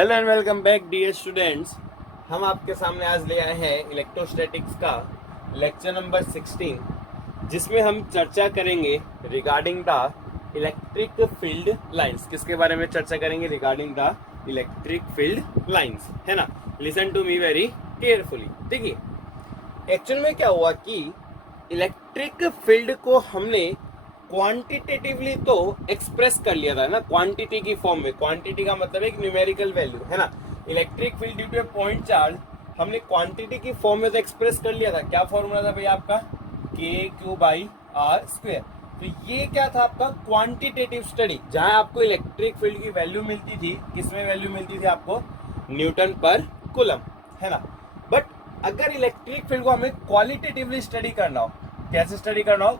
Hello and welcome back dear students. हम आपके सामने आज ले आए हैं इलेक्ट्रोस्टैटिक्स का लेक्चर नंबर 16, जिसमें हम चर्चा करेंगे regarding the electric field lines. किसके बारे में चर्चा करेंगे? Regarding the electric field lines, है ना। Listen to me very carefully. देखिए, एक्चुअल में क्या हुआ कि इलेक्ट्रिक फील्ड को हमने क्वांटिटेटिवली तो एक्सप्रेस कर लिया था ना, क्वांटिटी की फॉर्म में। क्वांटिटी का मतलब एक न्यूमेरिकल वैल्यू, है ना। Electric field due to a point charge हमने क्वांटिटी की फॉर्म में तो एक्सप्रेस कर लिया था। क्या फॉर्मूला था भाई आपका? के क्यू बाई आर स्क्वायर। तो ये क्या था आपका? क्वांटिटेटिव स्टडी, जहां आपको इलेक्ट्रिक फील्ड की वैल्यू मिलती थी। किसमें वैल्यू मिलती थी आपको? न्यूटन पर कूलम, है ना। बट अगर इलेक्ट्रिक फील्ड को हमें क्वालिटेटिवली स्टडी करना हो, कैसे स्टडी करना हो?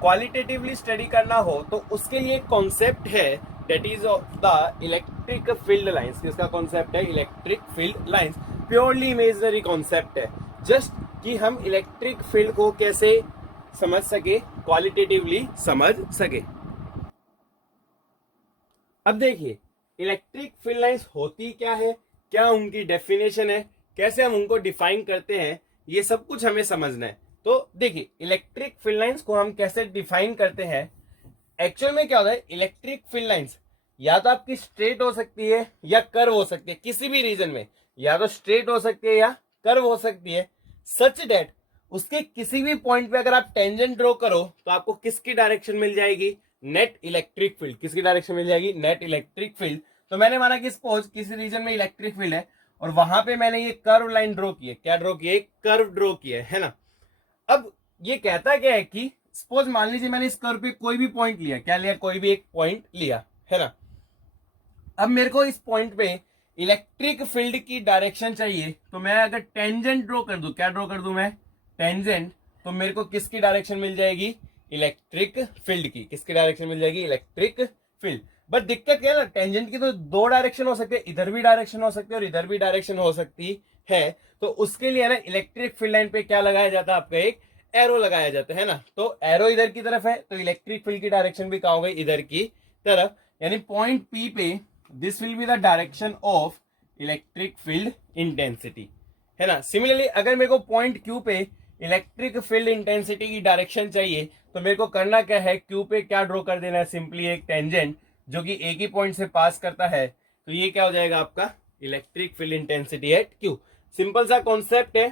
क्वालिटेटिवली स्टडी करना हो तो उसके लिए कॉन्सेप्ट है, that is of the electric field lines. किसका कॉन्सेप्ट है? Electric field lines. Purely imaginary concept है, जस्ट कि हम इलेक्ट्रिक फील्ड को कैसे समझ सके, क्वालिटेटिवली समझ सके। अब देखिए, इलेक्ट्रिक फील्ड लाइंस होती क्या है, क्या उनकी डेफिनेशन है, कैसे हम उनको डिफाइन करते हैं, ये सब कुछ हमें समझना है। तो देखिए, इलेक्ट्रिक फील्ड लाइंस को हम कैसे डिफाइन करते हैं। एक्चुअल में क्या होता है, इलेक्ट्रिक फील्ड लाइंस या तो आपकी स्ट्रेट हो सकती है या कर्व हो सकती है। किसी भी रीजन में या तो स्ट्रेट हो सकती है या कर्व हो सकती है, सच दैट उसके किसी भी पॉइंट पे अगर आप टेंजेंट ड्रॉ करो तो आपको किसकी डायरेक्शन मिल जाएगी? Net electric field. किसकी डायरेक्शन मिल जाएगी? Net electric field. तो मैंने माना कि सपोज किसी रीजन में इलेक्ट्रिक फील्ड है और वहां पे मैंने ये कर्व लाइन ड्रॉ की है। क्या ड्रॉ की है? कर्व ड्रॉ किया है ना। अब ये कहता क्या है कि सपोज मान लीजिए मैंने इस कर्व पे कोई भी पॉइंट लिया। क्या लिया? कोई भी एक पॉइंट लिया, है ना। अब मेरे को इस पॉइंट पे इलेक्ट्रिक फील्ड की डायरेक्शन चाहिए, तो मैं अगर टेंजेंट ड्रॉ कर दूं, क्या ड्रॉ कर दूं मैं? टेंजेंट। तो मेरे को किसकी डायरेक्शन मिल जाएगी? इलेक्ट्रिक फील्ड की। किसकी डायरेक्शन मिल जाएगी? Electric field. बट दिक्कत क्या है ना, टेंजेंट की तो दो डायरेक्शन हो सकती है, इधर भी डायरेक्शन हो सकती है और इधर भी डायरेक्शन हो सकती है। तो उसके लिए ना इलेक्ट्रिक फील्ड लाइन पे क्या लगाया जाता है? आपका एक एरो लगाया जाता है ना। तो एरो इधर की तरफ है तो इलेक्ट्रिक फील्ड की डायरेक्शन भी कहां हो गई? इधर की तरफ। यानी पॉइंट पी पे this will be the direction of electric field intensity, है ना। सिमिलरली अगर मेरे को पॉइंट क्यू पे इलेक्ट्रिक फील्ड इंटेंसिटी की डायरेक्शन चाहिए तो मेरे को करना क्या है? क्यू पे क्या ड्रॉ कर देना है? सिंपली एक टेंजेंट जो कि एक ही पॉइंट से पास करता है। तो ये क्या हो जाएगा आपका? Electric field intensity at Q. Simple सा कॉन्सेप्ट है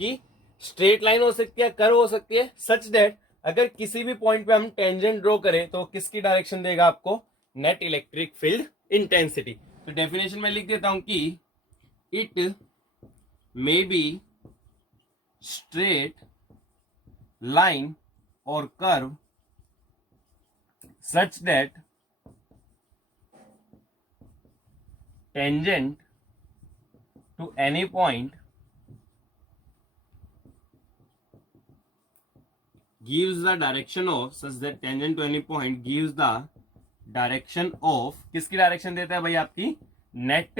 कि स्ट्रेट लाइन हो सकती है, कर्व हो सकती है, सच दैट अगर किसी भी पॉइंट पे हम टेंजेंट ड्रॉ करें तो किसकी डायरेक्शन देगा आपको? Net electric field intensity. तो डेफिनेशन में लिख देता हूं कि it may be straight line और curve such that tangent to any point gives the direction of such that tangent to any point gives the direction of, किसकी direction देता है भाई? आपकी नेट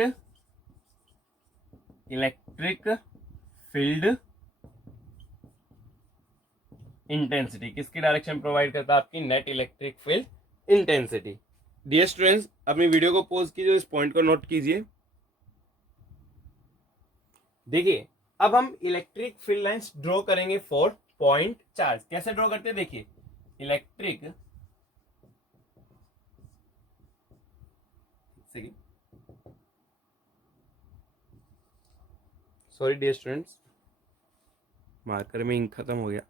इलेक्ट्रिक फील्ड इंटेंसिटी। किसकी direction provide करता है? आपकी net electric field intensity. Dear students, अपनी वीडियो को पॉज कीजिए, इस पॉइंट को नोट कीजिए। देखिए, अब हम इलेक्ट्रिक फील्ड लाइंस ड्रॉ करेंगे फॉर पॉइंट चार्ज। कैसे ड्रॉ करते हैं? देखिए, electric sorry dear students, marker में इंक खत्म हो गया।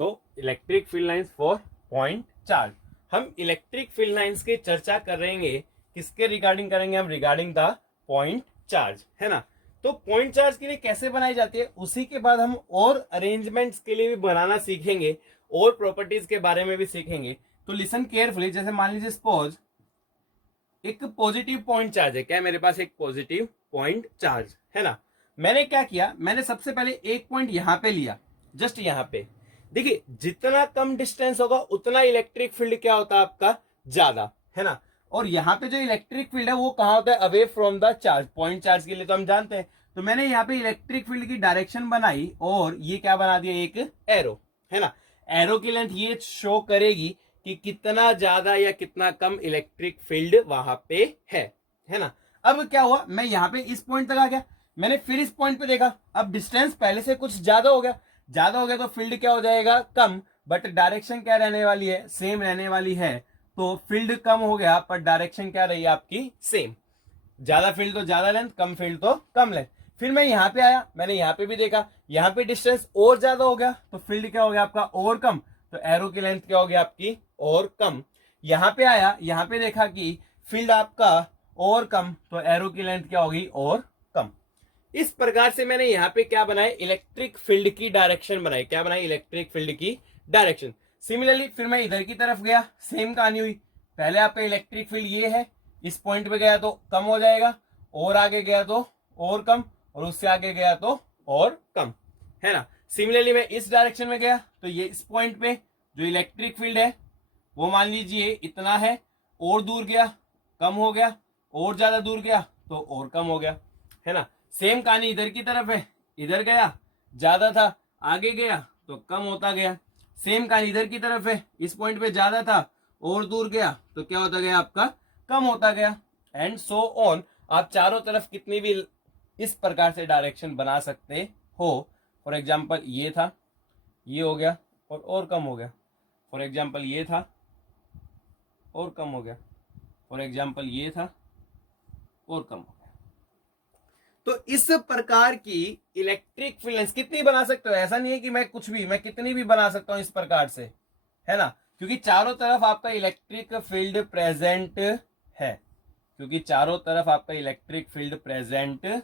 तो electric field lines for point charge. हम इलेक्ट्रिक फील्ड लाइंस की चर्चा करेंगे, किसके रिगार्डिंग करेंगे हम? रिगार्डिंग द पॉइंट चार्ज, है ना। तो पॉइंट चार्ज के लिए कैसे बनाई जाती है, उसी के बाद हम और अरेंजमेंट्स के लिए भी बनाना सीखेंगे और प्रॉपर्टीज के बारे में भी सीखेंगे। तो लिसन केयरफुली। जैसे मान लीजिए सपोज एक पॉजिटिव पॉइंट चार्ज है। क्या है मेरे पास? एक पॉजिटिव पॉइंट चार्ज, है ना। मैंने क्या किया? मैंने सबसे पहले एक पॉइंट यहां पे लिया, जस्ट यहां पे। देखिए, जितना कम डिस्टेंस होगा उतना इलेक्ट्रिक फील्ड क्या होता है आपका? ज्यादा, है ना। और यहाँ पे जो इलेक्ट्रिक फील्ड है वो कहां होता है? Away from the charge. Point charge के लिए तो हम जानते हैं। तो मैंने यहाँ पे इलेक्ट्रिक फील्ड की डायरेक्शन बनाई और ये क्या बना दिया? एक एरो, है ना। एरो की लेंथ ये शो करेगी कि कितना ज्यादा या कितना कम इलेक्ट्रिक फील्ड वहां पे है ना। अब क्या हुआ, मैं यहां पे इस पॉइंट तक आ गया, मैंने फिर इस पॉइंट पे देखा, अब डिस्टेंस पहले से कुछ ज्यादा हो गया, ज्यादा हो गया तो फील्ड क्या हो जाएगा, कम, बट डायरेक्शन क्या रहने वाली है, सेम रहने वाली है। तो फील्ड कम हो गया पर डायरेक्शन क्या रही आपकी, सेम। ज्यादा फील्ड तो ज्यादा लेंथ, कम फील्ड तो कम लेंथ। फिर मैं यहां पे आया, मैंने यहां पे भी देखा, यहां पे डिस्टेंस और ज्यादा हो गया तो फील्ड क्या हो गया आपका, और कम, तो एरो की लेंथ क्या हो गया आपकी, और कम। यहां पे आया, यहां पे देखा कि फील्ड आपका और कम, तो एरो की लेंथ क्या होगी, और कम। इस प्रकार से मैंने यहां पे क्या बनाया, इलेक्ट्रिक फील्ड की डायरेक्शन बनाई, क्या बनाई, इलेक्ट्रिक फील्ड की डायरेक्शन। सिमिलरली फिर मैं इधर की तरफ गया, सेम कहानी हुई, पहले आपका इलेक्ट्रिक फील्ड ये है, इस पॉइंट पे गया तो कम हो जाएगा, और आगे गया तो और कम, और उससे आगे गया तो और कम, है ना। सिमिलरली मैं इस डायरेक्शन में गया तो ये इस पॉइंट पे जो इलेक्ट्रिक फील्ड है वो मान लीजिए इतना है, और दूर गया कम हो गया, और ज्यादा दूर गया तो और कम हो गया, है ना। सेम कहानी इधर की तरफ है, इधर गया ज्यादा था, आगे गया तो कम होता गया। सेम कहानी इधर की तरफ है, इस पॉइंट पे ज्यादा था और दूर गया तो क्या होता गया आपका, कम होता गया, एंड सो ऑन। आप चारों तरफ कितनी भी इस प्रकार से डायरेक्शन बना सकते हो। फॉर एग्जाम्पल ये था, ये हो गया और कम हो गया। फॉर एग्जाम्पल ये था और कम हो गया। फॉर एग्जाम्पल ये था और कम हो गया। तो इस प्रकार की इलेक्ट्रिक फील्ड लाइंस कितनी बना सकते हो, ऐसा नहीं है कि मैं कुछ भी, मैं कितनी भी बना सकता हूं इस प्रकार से, है ना, क्योंकि चारों तरफ आपका इलेक्ट्रिक फील्ड प्रेजेंट है, क्योंकि चारों तरफ आपका इलेक्ट्रिक फील्ड प्रेजेंट है।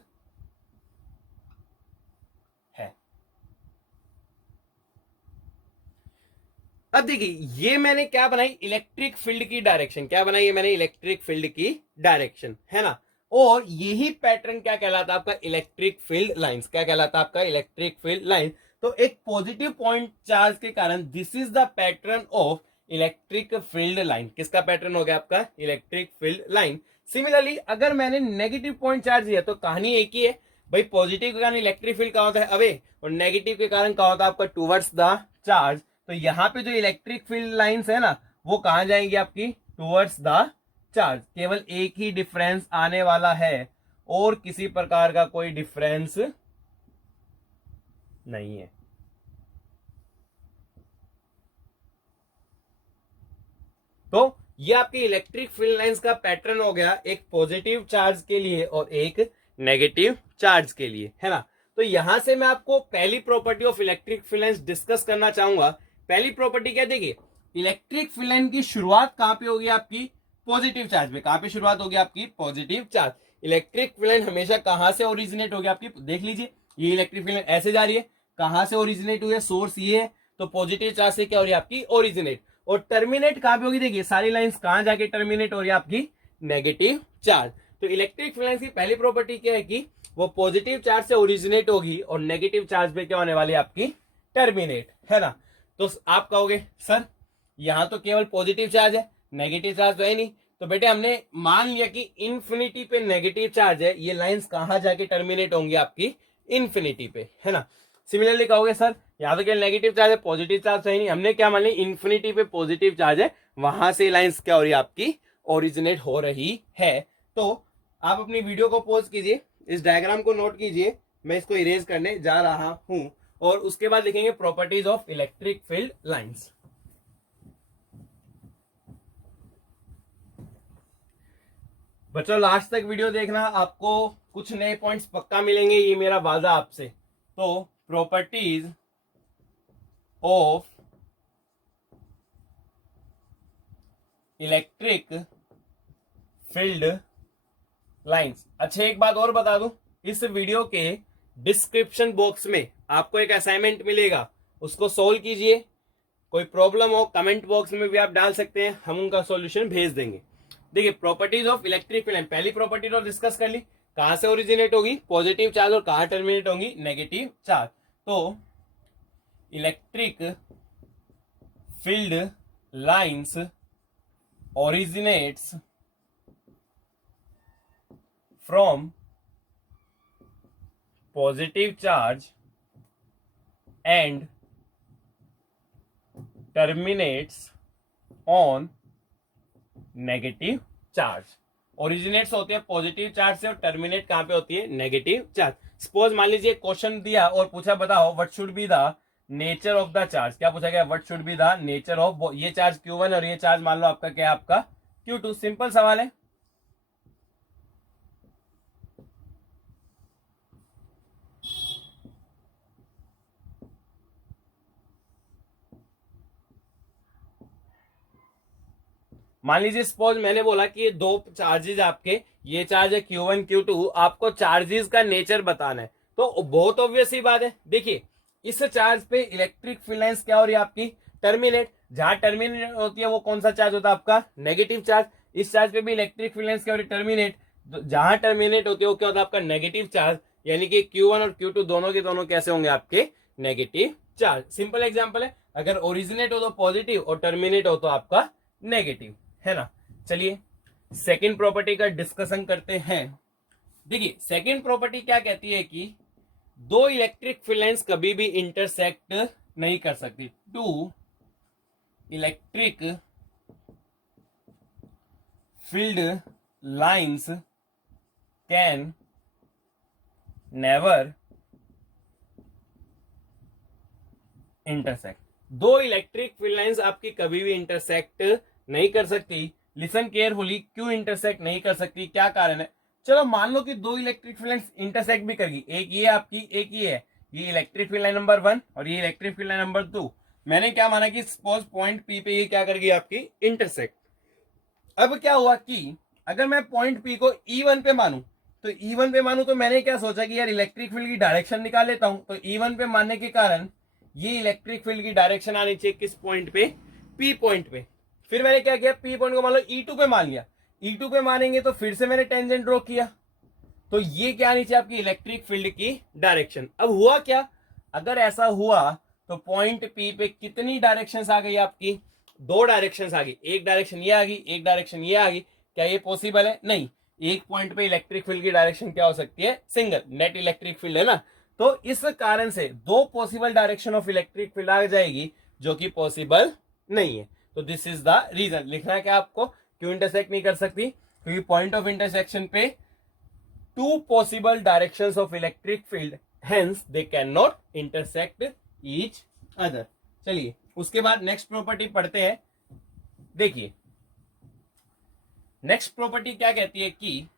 अब देखिए ये मैंने क्या बनाई, इलेक्ट्रिक फील्ड की डायरेक्शन, क्या बनाई है मैंने, इलेक्ट्रिक फील्ड की डायरेक्शन, है ना। और यही पैटर्न क्या कहलाता है आपका, इलेक्ट्रिक फील्ड लाइंस, क्या कहलाता है आपका, इलेक्ट्रिक फील्ड लाइन। तो एक पॉजिटिव पॉइंट चार्ज के कारण this is the pattern of electric field line. किसका पैटर्न हो गया आपका, इलेक्ट्रिक फील्ड लाइन। सिमिलरली अगर मैंने नेगेटिव पॉइंट चार्ज दिया तो कहानी एक ही है भाई, पॉजिटिव के कारण इलेक्ट्रिक फील्ड का होता है अवे, और नेगेटिव के कारण क्या होता है आपका, टूवर्ड्स द चार्ज। तो यहां पे जो इलेक्ट्रिक फील्ड लाइंस है ना, वो कहां जाएंगी आपकी, टूवर्ड्स द चार्ज। केवल एक ही डिफरेंस आने वाला है और किसी प्रकार का कोई डिफरेंस नहीं है। तो ये आपके इलेक्ट्रिक फील्ड लाइंस का पैटर्न हो गया, एक पॉजिटिव चार्ज के लिए और एक नेगेटिव चार्ज के लिए, है ना। तो यहां से मैं आपको पहली property of electric field lines discuss करना चाहूंगा। पहली प्रॉपर्टी क्या, देखिए इलेक्ट्रिक फील्ड लाइन की शुरुआत कहां पे होगी आपकी, पॉजिटिव चार्ज पे। कहां पे शुरुआत होगी आपकी, positive charge. Electric field line हमेशा कहां से ओरिजिनेट होगी आपकी, देख लीजिए ये इलेक्ट्रिक फील्ड लाइन ऐसे जा रही है, कहां से ओरिजिनेट हुई है, सोर्स ये है, तो पॉजिटिव चार्ज से क्या हो रही है आपकी, ओरिजिनेट। और टर्मिनेट कहां पे होगी, देखिए सारी लाइंस कहां जाके टर्मिनेट हो रही है आपकी, नेगेटिव चार्ज। तो इलेक्ट्रिक फील्ड लाइंस की पहली प्रॉपर्टी क्या है कि वो पॉजिटिव चार्ज से ओरिजिनेट होगी और नेगेटिव चार्ज पे क्या होने वाली है आपकी, टर्मिनेट, है ना। तो आप कहोगे सर यहां तो केवल पॉजिटिव चार्ज है, नेगेटिव चार्ज तो है नहीं। तो बेटे हमने मान लिया कि इंफिनिटी पे नेगेटिव चार्ज है, ये लाइंस कहां जाके टर्मिनेट होंगी आपकी, इंफिनिटी पे, है ना। सिमिलरली कहोगे सर यहां तो केवल नेगेटिव चार्ज है, पॉजिटिव चार्ज तो है नहीं, हमने क्या मान लिया, इंफिनिटी पे पॉजिटिव चार्ज है, वहां से लाइंस क्या हो रही है आपकी, ओरिजिनेट हो रही है। तो आप अपनी वीडियो को पॉज कीजिए, इस डायग्राम को नोट कीजिए, मैं इसको इरेज करने जा रहा हूं, और उसके बाद लिखेंगे properties of electric field lines. बच्चों लास्ट तक वीडियो देखना, आपको कुछ नए पॉइंट्स पक्का मिलेंगे, ये मेरा वादा आपसे। तो properties of electric field lines. अच्छा एक बात और बता दूं, इस वीडियो के डिस्क्रिप्शन बॉक्स में आपको एक असाइनमेंट मिलेगा, उसको सोल्व कीजिए। कोई प्रॉब्लम हो कमेंट बॉक्स में भी आप डाल सकते हैं, हम उनका सॉल्यूशन भेज देंगे। देखिए properties of electric field line, पहली प्रॉपर्टी तो डिस्कस कर ली, कहां से ओरिजिनेट होगी, पॉजिटिव चार्ज, और कहां टर्मिनेट होंगी, नेगेटिव चार्ज। तो electric field lines originates from positive charge and terminates on negative charge. Originates होते हैं पॉजिटिव चार्ज से और टर्मिनेट कहां पे होती है, नेगेटिव चार्ज। सपोज मान लीजिए क्वेश्चन दिया और पूछा बताओ what should be the nature of the charge. क्या पूछा गया, what should be the nature of, ये चार्ज Q1 और ये चार्ज मान लो आपका क्या है, आपका Q2। सिंपल सवाल है। मान लीजिए सपोज मैंने बोला कि ये दो चार्जेस आपके, ये चार्ज है Q1 Q2, आपको चार्जेस का नेचर बताना है। तो बहुत ऑब्वियस ही बात है, देखिए इस चार्ज पे इलेक्ट्रिक फील्ड लाइंस क्या हो रही है आपकी, टर्मिनेट। जहां टर्मिनेट होती है वो कौन सा चार्ज होता है आपका, नेगेटिव चार्ज। इस चार्ज पे भी इलेक्ट्रिक फील्ड लाइंस क्या हो रही है, टर्मिनेट। जहां टर्मिनेट होती है वो क्या होता है आपका, नेगेटिव चार्ज। यानी कि Q1 और Q2 दोनों के दोनों कैसे होंगे आपके, नेगेटिव चार्ज। सिंपल एग्जांपल है, अगर ओरिजिनेट हो तो पॉजिटिव और टर्मिनेट हो तो आपका नेगेटिव, है ना। चलिए सेकंड प्रॉपर्टी का डिस्कशन करते हैं। देखिए सेकंड प्रॉपर्टी क्या कहती है कि दो इलेक्ट्रिक फील्ड लाइंस कभी भी इंटरसेक्ट नहीं कर सकती। Two electric field lines can never intersect. दो इलेक्ट्रिक फील्ड लाइंस आपकी कभी भी इंटरसेक्ट नहीं कर सकती। लिसन केयरफुली, क्यों इंटरसेक्ट नहीं कर सकती, क्या कारण है। चलो मान लो कि दो इलेक्ट्रिक फील्ड लाइंस इंटरसेक्ट भी करेगी, एक ये आपकी, एक ये है, ये इलेक्ट्रिक फील्ड लाइन नंबर 1 और ये इलेक्ट्रिक फील्ड लाइन नंबर 2। मैंने क्या माना कि सपोज पॉइंट P पे ये क्या करेगी आपकी, इंटरसेक्ट। अब क्या हुआ कि अगर मैं पॉइंट P को E1 पे मानू, तो E1 पे मानू तो मैंने क्या सोचा कि यार इलेक्ट्रिक फील्ड की डायरेक्शन निकाल लेता हूं। तो E1 पे मानने के कारण ये इलेक्ट्रिक फील्ड की डायरेक्शन आनी चाहिए किस पॉइंट पे, P पॉइंट पे। फिर मैंने क्या किया, P पॉइंट को मान लो E2 पे मान लिया। E2 पे मानेंगे तो फिर से मैंने टेंजेंट ड्रॉ किया, तो ये क्या आनी चाहिए आपकी, इलेक्ट्रिक फील्ड की डायरेक्शन। अब हुआ क्या, अगर ऐसा हुआ तो पॉइंट P पे कितनी डायरेक्शंस आ गई आपकी, दो डायरेक्शंस आ गई। एक डायरेक्शन ये आ गई, एक डायरेक्शन ये आ गई। क्या ये पॉसिबल है, नहीं। एक पॉइंट पे इलेक्ट्रिक फील्ड की डायरेक्शन क्या हो सकती है, सिंगल, नेट इलेक्ट्रिक फील्ड है ना। तो इस कारण से दो possible direction of electric field आ जाएगी जो कि पॉसिबल नहीं है। तो दिस इज द रीजन। लिखना है क्या आपको, क्यों इंटरसेक्ट नहीं कर सकती, क्योंकि पॉइंट ऑफ इंटरसेक्शन पे two possible directions of electric field, hence they can not intersect each other. चलिए उसके बाद नेक्स्ट प्रॉपर्टी पढ़ते हैं। देखिए नेक्स्ट प्रॉपर्टी क्या कहती है कि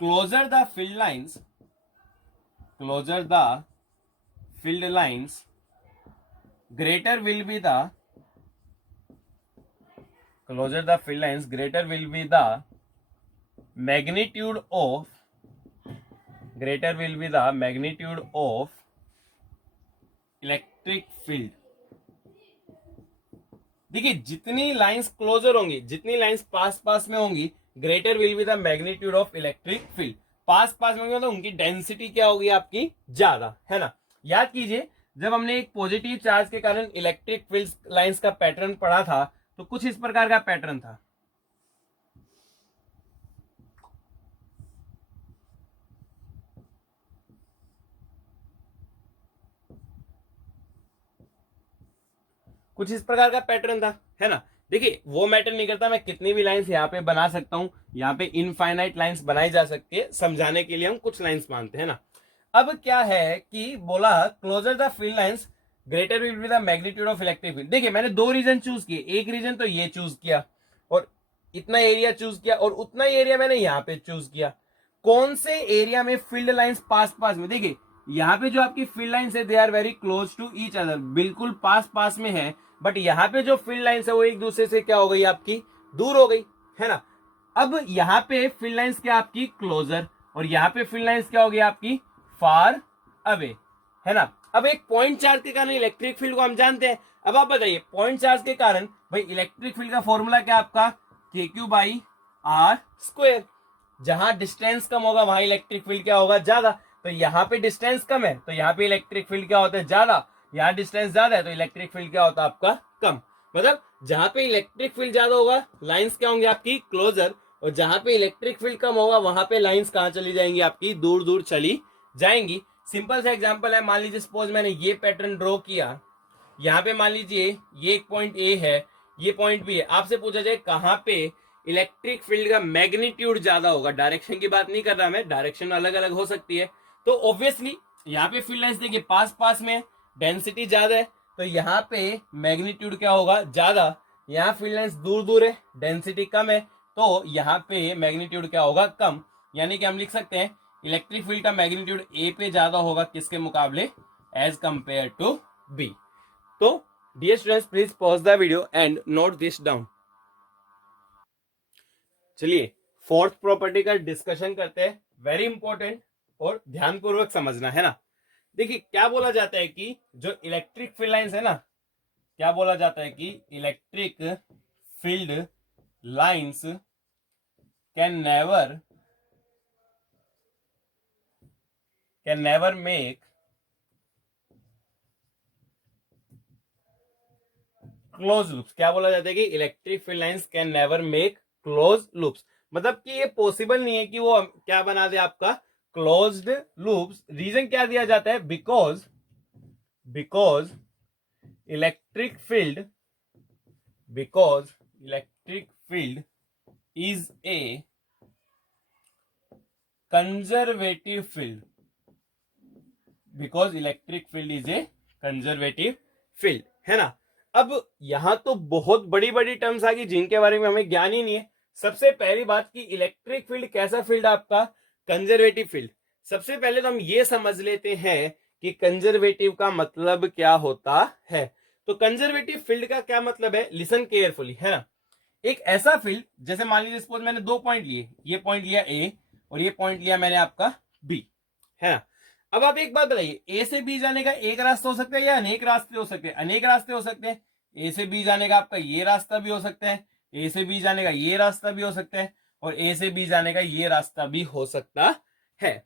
closer the field lines, closer the field lines greater will be the, closer the field lines greater will be the magnitude of, greater will be the magnitude of electric field। देखिए जितनी lines closure होंगी, जितनी lines pass पास में होंगी, greater will be the magnitude of electric field. पास पास में होंगे तो उनकी डेंसिटी क्या होगी आपकी, ज्यादा, है ना। याद कीजिए जब हमने एक पॉजिटिव चार्ज के कारण इलेक्ट्रिक फील्ड लाइंस का पैटर्न पढ़ा था तो कुछ इस प्रकार का पैटर्न था। कुछ इस प्रकार का पैटर्न था, है ना। देखिए वो मैटर नहीं करता, मैं कितनी भी लाइंस यहाँ पे बना सकता हूं, यहाँ पे इनफाइनाइट लाइंस बनाई जा सकती है, समझाने के लिए हम कुछ लाइंस मानते हैं ना। अब क्या है कि बोला closer the field lines greater will be the magnitude of electric field. देखिए मैंने दो रीजन चूज किए, एक रीजन तो ये चूज किया और इतना एरिया चूज किया और उतना ही एरिया मैंने यहाँ पे चूज किया। कौन से एरिया में फील्ड लाइंस पास पास में, देखिए यहाँ पे जो आपकी फील्ड लाइंस है they are very close to each other, बिल्कुल पास पास में है। बट यहाँ पे जो फील्ड लाइंस है वो एक दूसरे से क्या हो गई आपकी, दूर हो गई, है ना। अब यहाँ पे फील्ड लाइंस क्या आपकी क्लोजर और यहाँ पे फील्ड लाइंस क्या हो गई आपकी फार अवे, है ना। अब एक पॉइंट चार्ज के कारण इलेक्ट्रिक फील्ड को हम जानते हैं। अब आप बताइए पॉइंट चार्ज के कारण भाई इलेक्ट्रिक फील्ड का फॉर्मूला क्या आपका, KQ/R²। जहां डिस्टेंस कम होगा वहां इलेक्ट्रिक फील्ड क्या होगा, ज्यादा। तो यहाँ पे डिस्टेंस कम है तो यहाँ पे इलेक्ट्रिक फील्ड क्या होता है, ज्यादा। यहाँ डिस्टेंस ज्यादा है तो इलेक्ट्रिक फील्ड क्या होता है आपका, कम। मतलब जहां पे इलेक्ट्रिक फील्ड ज्यादा होगा लाइंस क्या होंगी आपकी क्लोजर, और जहां पे इलेक्ट्रिक फील्ड कम होगा वहां पे लाइंस कहां चली जाएंगी आपकी, दूर दूर चली जाएंगी। सिंपल सा एग्जांपल है, मान लीजिए सपोज मैंने ये पैटर्न ड्रॉ किया, यहाँ पे मान लीजिए ये एक पॉइंट ए है, ये पॉइंट बी है, आपसे पूछा जाए कहाँ पे इलेक्ट्रिक फील्ड का मैग्नीट्यूड ज्यादा होगा, डायरेक्शन की बात नहीं कर रहा मैं, डायरेक्शन अलग अलग हो सकती है, तो ऑब्वियसली यहाँ पे फील्ड लाइंस देखिए पास पास में, डेंसिटी ज्यादा है, तो यहाँ पे मैग्नीट्यूड क्या होगा, ज्यादा। यहाँ फील्ड लाइंस दूर दूर है, डेंसिटी कम है, तो यहाँ पे मैग्नीट्यूड क्या होगा, कम। यानी कि हम लिख सकते हैं इलेक्ट्रिक फील्ड का मैग्नीट्यूड ए पे ज्यादा होगा किसके मुकाबले, एज कंपेयर टू बी। तो dear students please pause the video and note this down. चलिए फोर्थ प्रॉपर्टी का डिस्कशन करते हैं, वेरी इंपॉर्टेंट और ध्यानपूर्वक समझना है ना। देखिए क्या बोला जाता है कि जो इलेक्ट्रिक फील्ड लाइंस है ना, क्या बोला जाता है कि electric field lines can never make close loops. क्या बोला जाता है कि electric field lines can never make close loops, मतलब कि ये पॉसिबल नहीं है कि वो क्या बना दे आपका क्लोज्ड लूप्स। रीजन क्या दिया जाता है, because electric field is a conservative field, because electric field is a conservative field, है ना। अब यहां तो बहुत बड़ी बड़ी टर्म्स आ गई जिनके बारे में हमें ज्ञान ही नहीं है। सबसे पहली बात कि इलेक्ट्रिक फील्ड कैसा फील्ड है आपका, कंजर्वेटिव फील्ड। सबसे पहले तो हम ये समझ लेते हैं कि कंजर्वेटिव का मतलब क्या होता है। तो कंजर्वेटिव फील्ड का क्या मतलब है, लिसन केयरफुली, है ना। एक ऐसा फील्ड, जैसे मान लीजिए सपोज मैंने 2 पॉइंट लिए, ये पॉइंट लिया ए और ये पॉइंट लिया मैंने आपका बी, है ना। अब आप एक बात बताइए, ए से बी जाने का एक रास्ता हो सकता है या अनेक रास्ते हो सकते हैं, अनेक रास्ते हो सकते हैं। ए से बी जाने का आपका ये रास्ता भी हो सकता है, ए से बी जाने का ये रास्ता भी हो सकता है, और ए से बी जाने का ये रास्ता भी हो सकता है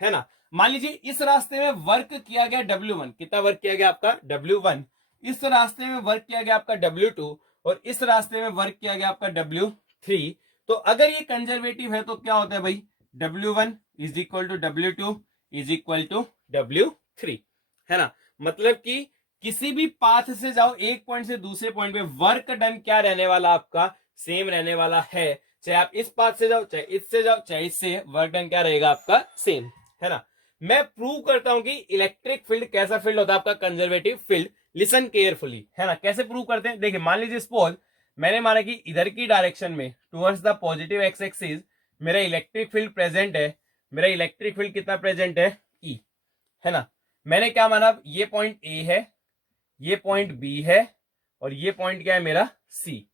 ना। मान लीजिए इस रास्ते में वर्क किया गया W1, कितना वर्क किया गया आपका W1, इस रास्ते में वर्क किया गया आपका W2, और इस रास्ते में वर्क किया गया आपका W3। तो अगर ये कंजर्वेटिव है तो क्या होता है भाई, W1 is equal to W2 is equal to W3, है ना। मतलब कि किसी भी पाथ से जाओ, एक पॉइंट से दूसरे पॉइंट पे वर्क डन क्या रहने वाला आपका, सेम रहने वाला है। चाहे आप इस पाथ से जाओ, चाहे इससे जाओ, चाहे इससे, वर्क डन क्या रहेगा आपका, सेम, है ना। मैं प्रूव करता हूं कि इलेक्ट्रिक फील्ड कैसा फील्ड होता है आपका, कंजर्वेटिव फील्ड। लिसन केयरफुली, है ना। कैसे प्रूव करते हैं, देखिए मान लीजिए सपोज मैंने माना कि इधर की डायरेक्शन में towards the positive x axis मेरा इलेक्ट्रिक फील्ड प्रेजेंट है। मेरा इलेक्ट्रिक फील्ड कितना प्रेजेंट है, ई, है ना। मैंने क्या माना, ये पॉइंट ए है, ये पॉइंट बी है, और ये पॉइंट क्या है मेरा, सी,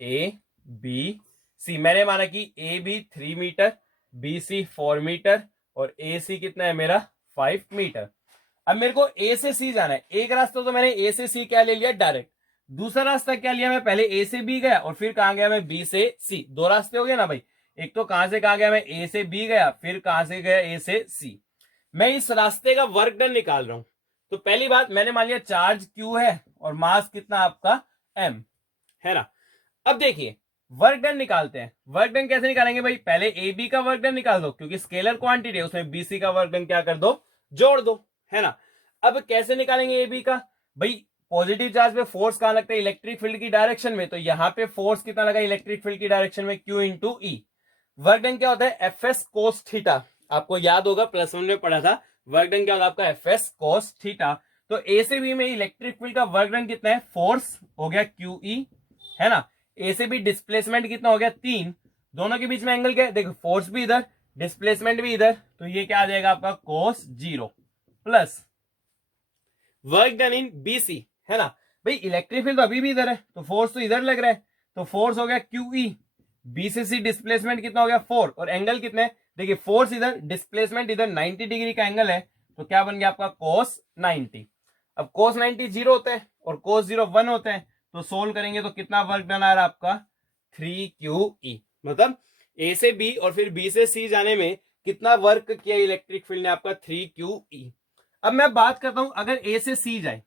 ए बी सी। मैंने माना कि A B 3 metre, B C 4 metre, और ए सी कितना है मेरा 5 मीटर। अब मेरे को ए से सी जाना है। एक रास्ता तो मैंने ए से सी क्या ले लिया, डायरेक्ट। दूसरा रास्ता क्या लिया, मैं पहले ए से बी गया और फिर कहां गया मैं, बी से सी। 2 रास्ते हो गए ना भाई। एक तो कहां से कहां गया मैं, ए से बी गया, फिर कहां से गया, ए से सी। मैं इस रास्ते का वर्क डन निकाल रहा हूं। तो पहली बात मैंने मान लिया चार्ज क्यू है और मास कितना आपका एम, है ना। अब देखिए वर्क डन निकालते हैं। वर्क डन कैसे निकालेंगे भाई, पहले ए बी का वर्क डन निकाल दो, क्योंकि स्केलर क्वांटिटी है, उसमें बीसी का वर्क डन क्या कर दो, जोड़ दो, है ना। अब कैसे निकालेंगे ए बी का, भाई पॉजिटिव चार्ज पे फोर्स कहां लगता है, इलेक्ट्रिक फील्ड की डायरेक्शन में, तो यहां पे फोर्स कितना लगा इलेक्ट्रिक फील्ड की डायरेक्शन में, क्यू इंटू ई। वर्क डन क्या होता है, एफ एस कोस थीटा। आपको याद होगा +1 में पढ़ा था, वर्क डन क्या होता है आपका, एफ एस कोस थीटा। तो ए से बी में इलेक्ट्रिक फील्ड का वर्क डन कितना है, फोर्स हो गया क्यू ई, है ना। ए से बी डिस्प्लेसमेंट कितना हो गया, 3। दोनों के बीच में एंगल क्या है, देखो फोर्स भी इधर, डिस्प्लेसमेंट भी इधर, तो ये क्या आ जाएगा आपका कोस 0 plus work done in BC, है ना। भाई इलेक्ट्रिक फील्ड तो अभी भी इधर है, तो फोर्स तो इधर लग रहा है, तो फोर्स हो गया क्यू ई। बी से सी डिस्प्लेसमेंट कितना हो गया 4, और एंगल कितने, देखिए फोर्स इधर, डिस्प्लेसमेंट इधर, 90 डिग्री का एंगल है, तो क्या बन गया आपका कोस 90। अब कोस 90 0 होता है और कोस 0 1 होता है, तो सोल्व करेंगे तो कितना वर्क डन आ रहा है आपका 3QE। मतलब ए से बी और फिर बी से सी जाने में कितना वर्क किया इलेक्ट्रिक फील्ड ने आपका 3QE। अब मैं बात करता हूं अगर ए से सी जाए,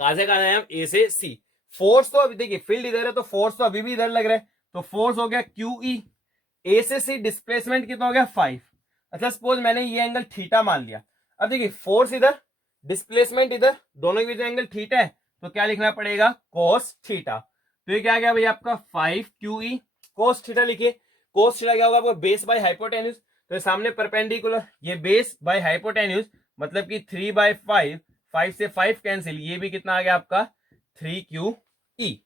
कहां से कहां जाए हम, ए से सी। फोर्स तो अभी देखिए फील्ड इधर है तो फोर्स तो अभी भी इधर लग रहा है, तो फोर्स हो गया QE। ए से सी डिस्प्लेसमेंट कितना हो गया 5। अच्छा सपोज मैंने ये एंगल थीटा मान लिया। अब देखिए फोर्स इधर, डिस्प्लेसमेंट इधर, दोनों के बीच एंगल थीटा है, तो क्या लिखना पड़ेगा, cos थीटा। तो ये क्या गया भाई आपका 5QE cos थीटा लिखिए। cos थीटा क्या होगा आपका, बेस बाय हाइपोटेन्यूज, तो सामने परपेंडिकुलर, ये बेस बाय हाइपोटेन्यूज मतलब कि 3/5, 5 से 5 कैंसिल, ये भी कितना आ गया आपका 3QE,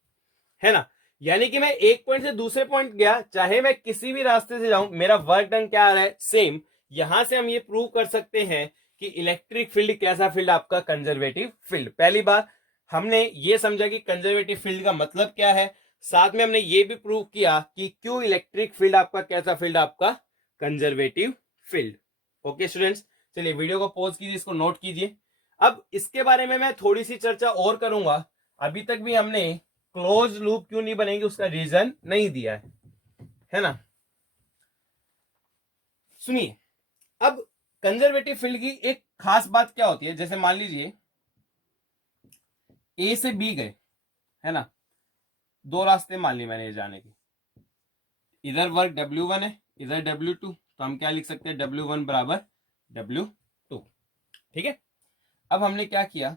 है ना। यानी कि मैं एक पॉइंट से दूसरे पॉइंट गया, चाहे मैं किसी भी रास्ते से जाऊं, मेरा वर्क डन क्या आ रहा है, सेम। यहां से हम ये प्रूव कर सकते हैं कि इलेक्ट्रिक फील्ड कैसा फील्ड, आपका कंजर्वेटिव फील्ड। पहली बार हमने ये समझा कि कंजर्वेटिव फील्ड का मतलब क्या है, साथ में हमने ये भी प्रूव किया कि क्यों इलेक्ट्रिक फील्ड आपका कैसा फील्ड, आपका कंजर्वेटिव फील्ड। ओके स्टूडेंट्स, चलिए वीडियो को पॉज कीजिए, इसको नोट कीजिए। अब इसके बारे में मैं थोड़ी सी चर्चा और करूंगा। अभी तक भी हमने क्लोज लूप क्यों नहीं बनेगी उसका रीजन नहीं दिया है ना। सुनिए, अब कंजर्वेटिव फील्ड की एक खास बात क्या होती है, जैसे मान लीजिए ए से बी गए, है ना, दो रास्ते मान लिए मैंने जाने की, इधर वर्क W1 है, इधर W2, तो हम क्या लिख सकते हैं, W1 बराबर W2, ठीक है। अब हमने क्या किया,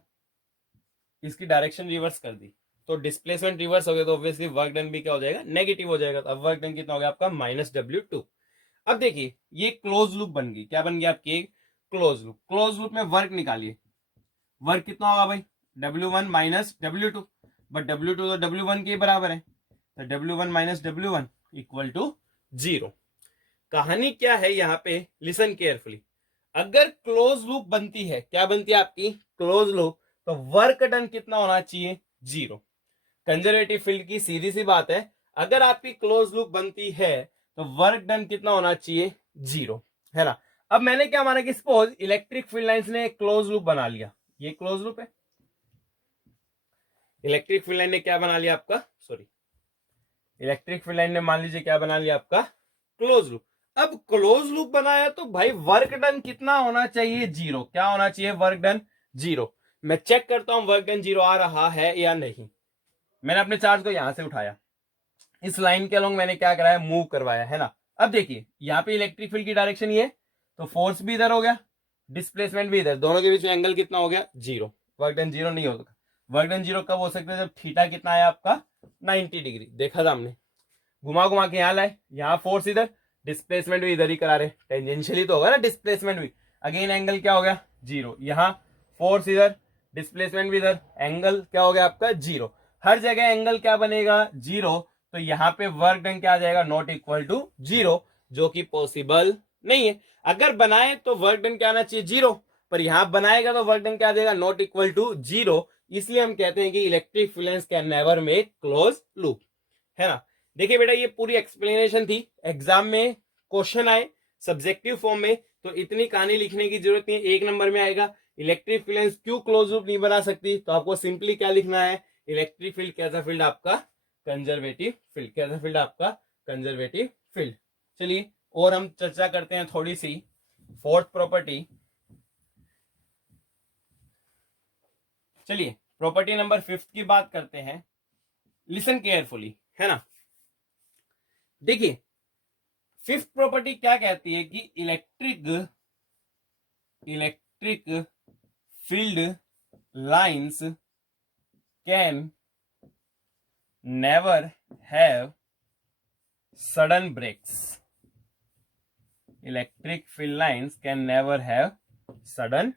इसकी डायरेक्शन रिवर्स कर दी, तो डिस्प्लेसमेंट रिवर्स हो गया, तो ऑब्वियसली वर्क डन भी क्या हो जाएगा, नेगेटिव हो जाएगा। तो अब वर्क डन कितना हो गया आपका -W2। अब देखिए ये क्लोज लूप बन गई, क्या बन गया आपकी, क्लोज लूप। क्लोज लूप में वर्क निकालिए, वर्क कितना होगा भाई, W1 minus W2, but W2 तो W1 के बराबर है, तो W1 minus W1 equal to 0। कहानी क्या है यहाँ पे, लिसन केयरफुली। अगर क्लोज लूप बनती है, क्या बनती है आपकी, क्लोज लूप, तो वर्क डन कितना होना चाहिए, 0। कंजर्वेटिव फील्ड की सीधी सी बात है, अगर आपकी क्लोज लूप बनती है तो वर्क डन कितना होना चाहिए, 0, है ना। अब मैंने क्या माना कि सपोज इलेक्ट्रिक फील्ड लाइंस ने क्लोज लूप बना लिया, ये क्लोज लूप है, इलेक्ट्रिक फील्ड लाइन ने क्या बना लिया आपका, सॉरी, इलेक्ट्रिक फील्ड लाइन ने मान लीजिए क्या बना लिया आपका, क्लोज लूप। अब क्लोज लूप बनाया तो भाई वर्क डन कितना होना चाहिए, 0। क्या होना चाहिए, वर्क डन 0। मैं चेक करता हूं वर्क डन 0 आ रहा है या नहीं। मैंने अपने चार्ज को यहां से उठाया, इस लाइन के अलोंग मैंने क्या कराया, मूव करवाया, है ना। अब देखिए यहाँ पे इलेक्ट्रिक फील्ड की डायरेक्शन ये, तो फोर्स भी इधर हो गया, डिस्प्लेसमेंट भी इधर, दोनों के बीच में एंगल कितना हो गया, 0। वर्क डन 0 नहीं होगा। वर्क डन 0 कब हो सकता है, जब थीटा कितना है आपका 90 डिग्री, देखा था हमने, घुमा घुमा के यहाँ लाए, यहाँ फोर्स इधर, डिस्प्लेसमेंट भी इधर ही करा रहे, टेंजेंशियली तो होगा ना डिस्प्लेसमेंट भी, अगेन एंगल क्या हो गया 0, यहाँ फोर्स इधर, डिस्प्लेसमेंट भी इधर, एंगल क्या हो गया आपका 0। हर जगह एंगल क्या बनेगा 0, तो यहाँ पे वर्क डन क्या आ जाएगा, नॉट इक्वल टू 0, जो कि पॉसिबल नहीं है। अगर बनाए तो वर्क डन क्या आना चाहिए 0, पर यहां बनाएगा तो वर्क डन क्या आ जाएगा, नॉट इक्वल टू 0। इसलिए हम कहते हैं कि electric field can never make close loop, है ना। देखिए बेटा ये पूरी एक्सप्लेनेशन थी, एग्जाम में क्वेश्चन आए सब्जेक्टिव फॉर्म में, तो इतनी कहानी लिखने की जरूरत नहीं है। एक नंबर में आएगा इलेक्ट्रिक फील्ड क्यों क्लोज लूप नहीं बना सकती, तो आपको सिंपली क्या लिखना है, इलेक्ट्रिक फील्ड कैसा फील्ड आपका, कंजर्वेटिव फील्ड, कैसा फील्ड आपका, कंजर्वेटिव फील्ड। चलिए और हम चर्चा करते हैं थोड़ी सी फोर्थ प्रॉपर्टी। चलिए प्रॉपर्टी नंबर 5 की बात करते हैं, लिसन केयरफुली, है ना। देखिए 5th प्रॉपर्टी क्या कहती है कि electric field lines can never have sudden breaks, electric field lines can never have sudden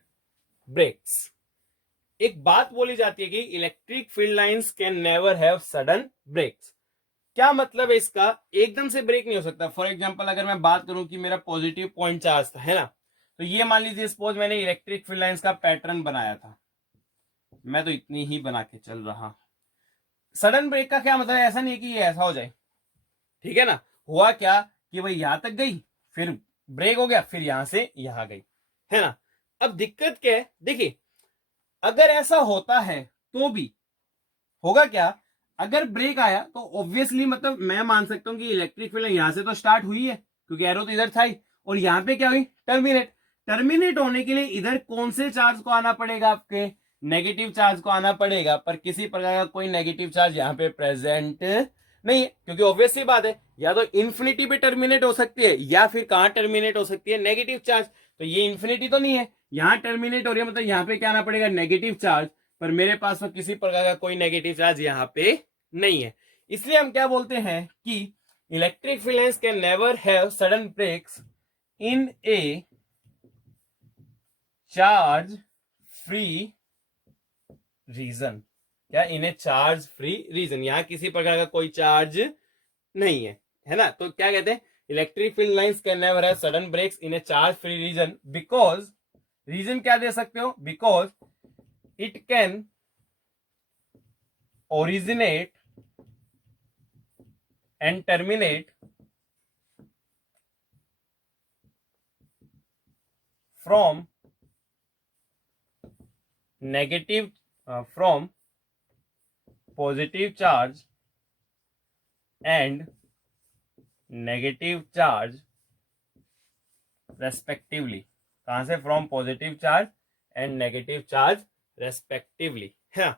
breaks. एक बात बोली जाती है कि electric field lines can never have sudden breaks. क्या मतलब है इसका, एकदम से ब्रेक नहीं हो सकता। फॉर एग्जांपल अगर मैं बात करूं कि मेरा पॉजिटिव पॉइंट चार्ज था, है ना, तो ये मान लीजिए सपोज मैंने इलेक्ट्रिक फील्ड लाइंस का पैटर्न बनाया था, मैं तो इतनी ही बना के चल रहा। सडन ब्रेक का क्या मतलब है, ऐसा नहीं है कि ये ऐसा हो जाए, ठीक है ना। हुआ क्या कि भाई यहां तक गई, फिर ब्रेक हो गया, फिर यहां से यहां गई, है ना। अब दिक्कत क्या है, देखिए अगर ऐसा होता है तो भी होगा क्या, अगर ब्रेक आया तो ऑब्वियसली मतलब मैं मान सकता हूं कि इलेक्ट्रिक फील्ड यहां से तो स्टार्ट हुई है, क्योंकि एरो तो इधर था ही, और यहां पे क्या हुई, टर्मिनेट। टर्मिनेट होने के लिए इधर कौन से चार्ज को आना पड़ेगा, आपके नेगेटिव चार्ज को आना पड़ेगा, पर किसी प्रकार का कोई नेगेटिव चार्ज यहां पे प्रेजेंट नहीं है, क्योंकि ऑब्वियसली बात है या तो इन्फिनिटी पे टर्मिनेट हो सकती है या फिर कहां टर्मिनेट हो सकती है, नेगेटिव चार्ज। तो ये इन्फिनिटी तो नहीं है, यहां टर्मिनेट हो रही है, मतलब यहां पे क्या आना पड़ेगा, नेगेटिव चार्ज, पर मेरे पास तो किसी प्रकार का कोई नेगेटिव चार्ज यहां पे नहीं है। इसलिए हम क्या बोलते हैं कि electric field lines can never have sudden breaks in a charge free region. क्या, in a charge free region, यहां किसी प्रकार का कोई चार्ज नहीं है ना। तो क्या कहते हैं, electric field lines can never have sudden breaks in a charge free region because, region क्या दे सकते हो, because it can originate and terminate from negative from positive charge and negative charge respectively. कहां से, from positive charge and negative charge respectively, है।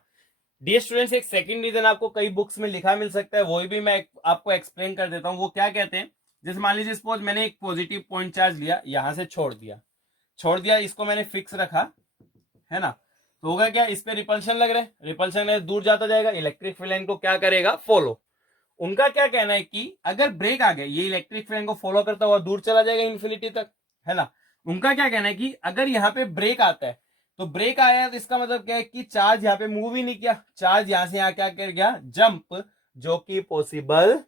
Dear students, एक second reason आपको कई बुक्स में लिखा मिल सकता है, वो भी मैं आपको एक्सप्लेन कर देता हूं। वो क्या कहते हैं, जैसे मान लीजिए सपोज मैंने एक पॉजिटिव पॉइंट चार्ज लिया, यहां से छोड़ दिया, इसको मैंने फिक्स रखा, है ना। तो होगा क्या, इस पे रिपल्शन लग रहा है, रिपल्शन है, दूर जाता जाएगा, इलेक्ट्रिक फील्ड लाइन को क्या करेगा, फॉलो। उनका क्या कहना है कि अगर ब्रेक आ गया, ये इलेक्ट्रिक फील्ड लाइन को फॉलो करता हुआ दूर चला जाएगा इन्फिनिटी तक, है ना। उनका क्या कहना है कि अगर यहाँ पे ब्रेक आता है, तो ब्रेक आया तो इसका मतलब क्या है कि चार्ज यहाँ पे मूव ही नहीं किया, चार्ज यहां से यहाँ क्या कर गया, जंप, जो कि पॉसिबल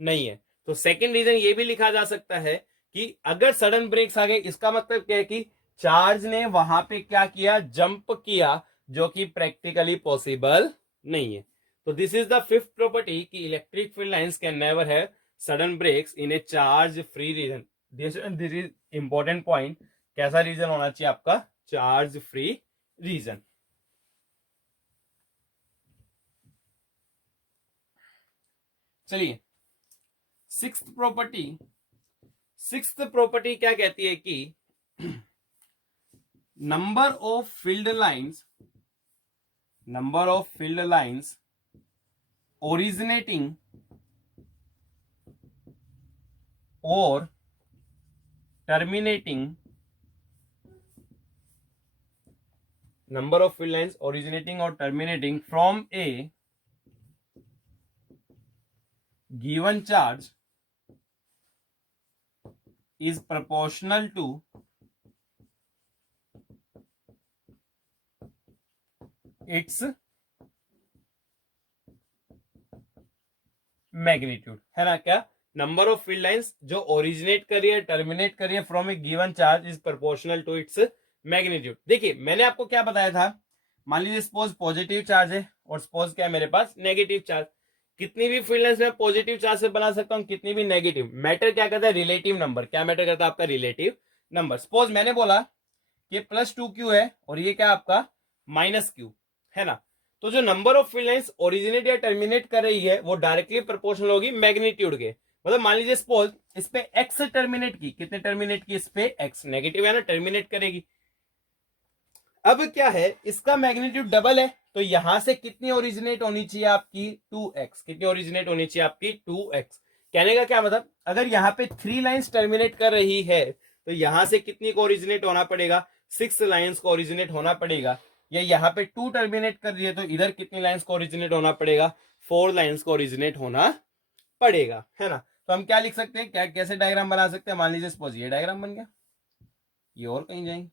नहीं है। तो सेकंड रीजन ये भी लिखा जा सकता है कि अगर सडन ब्रेक्स आ गए, इसका मतलब क्या है कि चार्ज ने वहां पे क्या किया, जंप किया, जो कि प्रैक्टिकली पॉसिबल नहीं है। तो this is the fifth property कि electric field lines can never have sudden breaks in a charge free region. This is important point, कैसा रीजन होना चाहिए आपका, चार्ज फ्री रीजन। चलिए, सिक्स्थ प्रॉपर्टी क्या कहती है कि number of field lines originating or terminating from a given charge is proportional to its magnitude, है ना। क्या, नंबर ऑफ फील्ड लाइंस जो ओरिजिनेट कर रही है, टर्मिनेट कर रही है from a given charge is proportional to its magnitude. देखिए, मैंने आपको क्या बताया था, मान लीजिए सपोज पॉजिटिव चार्ज है और सपोज क्या है मेरे पास, नेगेटिव चार्ज। कितनी भी फील्ड लाइंस मैं पॉजिटिव चार्ज से बना सकता हूं, कितनी भी नेगेटिव। मैटर क्या करता है, रिलेटिव नंबर। क्या मैटर करता है, आपका रिलेटिव नंबर। सपोज मैंने बोला कि +2q है और ये क्या आपका -q, है ना। तो जो number of field lines originate या टर्मिनेट कर रही है, वो डायरेक्टली प्रोपोर्शनल होगी मैग्नीट्यूड के। मतलब मान लीजिए सपोज इस पे x टर्मिनेट की, कितने टर्मिनेट की, इस पे x, नेगेटिव है ना, टर्मिनेट करेगी। अब क्या है, इसका मैग्नीट्यूड डबल है, तो यहां से कितनी ओरिजिनेट होनी चाहिए आपकी, 2x। कितनी ओरिजिनेट होनी चाहिए आपकी, 2x। कहने का क्या मतलब, अगर यहाँ पे 3 लाइंस टर्मिनेट कर रही है, तो यहां से कितनी को ओरिजिनेट होना पड़ेगा, 6 लाइंस को ओरिजिनेट होना पड़ेगा। या यहाँ पे 2 टर्मिनेट कर रही है, तो इधर कितनी लाइंस को ओरिजिनेट होना पड़ेगा, 4 लाइंस को ओरिजिनेट होना पड़ेगा, है ना। तो हम क्या लिख सकते हैं, क्या कैसे डायग्राम बना सकते हैं, मान लीजिए सपोज ये डायग्राम बन गया, ये और कहीं जाएंगे।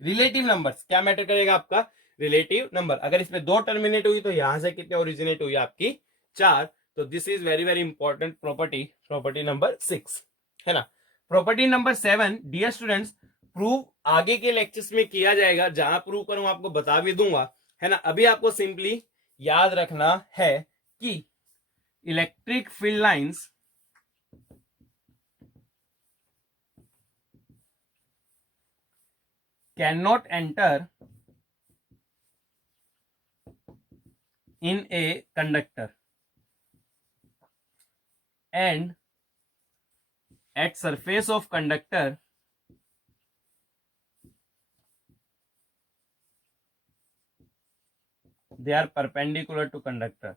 रिलेटिव नंबर्स, क्या मैटर करेगा आपका, रिलेटिव नंबर। अगर इसमें 2 टर्मिनेट हुई, तो यहां से कितने ओरिजिनेट हुई आपकी, 4। तो this is very very important property number 6, है ना। Property number 7, dear students, prove आगे के लेक्चर्स में किया जाएगा, जहां प्रूव करूं आपको बता भी दूंगा, है ना। अभी आपको सिंपली याद रखना है कि electric field lines cannot enter in a conductor and at surface of conductor they are perpendicular to conductor.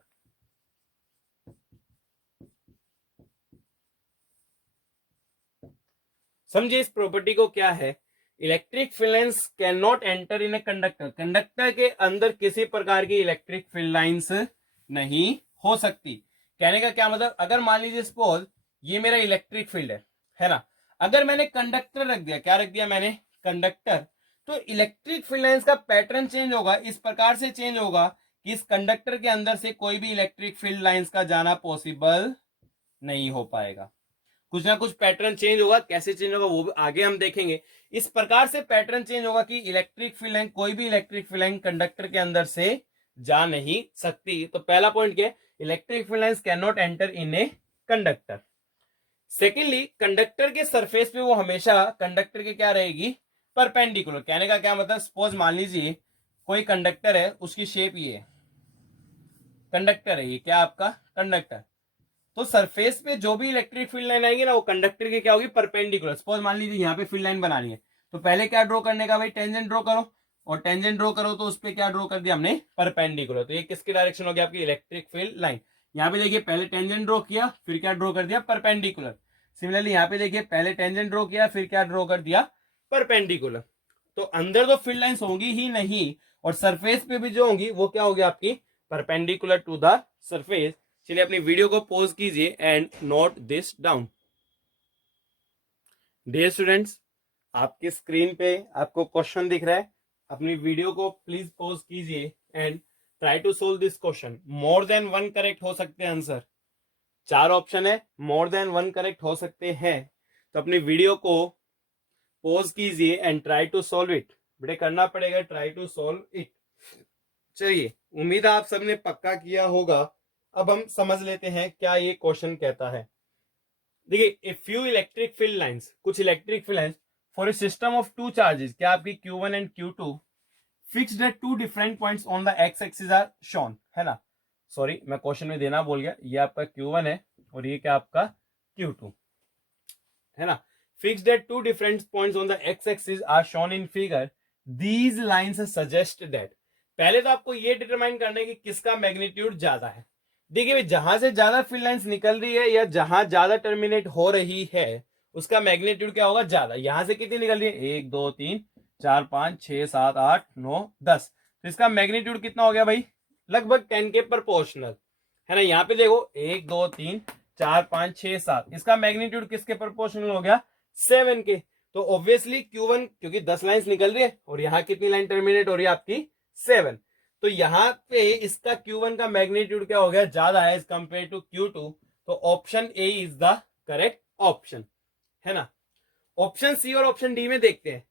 समझिए इस प्रॉपर्टी को क्या है, electric field lines can not enter in a conductor, conductor के अंदर किसी प्रकार की इलेक्ट्रिक फील्ड लाइंस नहीं हो सकती। कहने का क्या मतलब, अगर मान लीजिए सपोज ये मेरा इलेक्ट्रिक फील्ड है ना, अगर मैंने कंडक्टर रख दिया, क्या रख दिया मैंने, कंडक्टर, तो इलेक्ट्रिक फील्ड लाइंस का पैटर्न चेंज होगा, इस प्रकार से चेंज होगा कि इस कंडक्टर के अंदर से कोई भी इलेक्ट्रिक फील्ड लाइंस का जाना पॉसिबल नहीं हो पाएगा। कुछ ना कुछ पैटर्न चेंज होगा, कैसे चेंज होगा वो आगे हम देखेंगे। इस प्रकार से पैटर्न चेंज होगा कि इलेक्ट्रिक फील्ड लाइन, कोई भी इलेक्ट्रिक फील्ड लाइन कंडक्टर के अंदर से जा नहीं सकती। तो पहला पॉइंट क्या है, electric field lines can not enter in a conductor. Secondly, conductor के सरफेस पे वो हमेशा कंडक्टर के क्या रहेगी, परपेंडिकुलर। कहने का क्या मतलब, सपोज मान लीजिए कोई कंडक्टर है, उसकी शेप ये कंडक्टर है, ये क्या आपका कंडक्टर, तो सरफेस पे जो भी इलेक्ट्रिक फील्ड लाइन आएगी ना वो कंडक्टर के क्या होगी, परपेंडिकुलर। सपोज मान लीजिए यहाँ पे फील्ड लाइन बनानी है, तो पहले क्या ड्रॉ करने का भाई, टेंजेंट ड्रॉ करो, और टेंजेंट ड्रॉ करो तो उस पर क्या ड्रॉ कर दिया हमने, परपेंडिकुलर। तो ये किसकी डायरेक्शन होगी, आपकी इलेक्ट्रिक फील्ड लाइन। यहाँ पे देखिए पहले टेंजेंट ड्रॉ किया, फिर क्या ड्रॉ कर दिया, परपेंडिकुलर। सिमिलरली यहाँ पे देखिए पहले टेंजेंट ड्रॉ किया, फिर क्या ड्रॉ कर दिया, परपेंडिकुलर। तो अंदर तो फील्ड लाइंस होंगी ही नहीं, और सरफेस पे भी जो होंगी वो क्या होगी आपकी, परपेंडिकुलर टू द सरफेस। चलिए अपनी वीडियो को पॉज कीजिए and note this down. Dear students, आपकी स्क्रीन पे आपको क्वेश्चन दिख रहा है, अपनी वीडियो को प्लीज पॉज कीजिए and try to solve this question. More than one correct हो सकते हैं आंसर, 4 ऑप्शन है, मोर देन वन करेक्ट हो सकते हैं। तो अपनी वीडियो को पॉज कीजिए and try to solve it. बेटे करना पड़ेगा, ट्राई टू सोल्व इट। चलिए, उम्मीद है आप सबने पक्का किया होगा। अब हम समझ लेते हैं क्या ये क्वेश्चन कहता है। देखिए, a few electric field lines, कुछ electric field lines for a system of 2 charges, क्या आपकी Q1 and Q2 fixed at 2 different points on the x axis are shown, है ना। सॉरी, मैं क्वेश्चन में देना भूल गया, ये आपका Q1 है और ये क्या आपका Q2 है ना। Fixed at 2 different points on the x axis are shown in figure, these lines suggest that. पहले तो आपको ये डिटरमाइन करना है कि किसका मैग्नीट्यूड ज्यादा है। देखिए भाई, जहां से ज्यादा फील्ड लाइंस निकल रही है या जहां ज्यादा टर्मिनेट हो रही है उसका मैग्नीट्यूड क्या होगा, ज्यादा। यहां से कितनी निकल रही है, 1 2 3 4 5 6 7 8 9 10, तो इसका मैग्नीट्यूड कितना हो गया भाई, लगभग 10 के प्रोपोर्शनल, है ना। यहाँ पे देखो 1 2 3 4 5 6 7, इसका मैग्नीट्यूड किसके प्रोपोर्शनल हो गया, 7 के। तो ऑब्वियसली Q1, क्योंकि 10 लाइंस निकल रही है और यहाँ कितनी लाइन टर्मिनेट हो रही है आपकी, 7, तो यहाँ पे इसका Q1 का मैग्नीट्यूड क्या हो गया, ज्यादा है एज कंपेयर टू Q2। तो option A is the correct option, है ना। ऑप्शन सी और ऑप्शन डी में देखते हैं,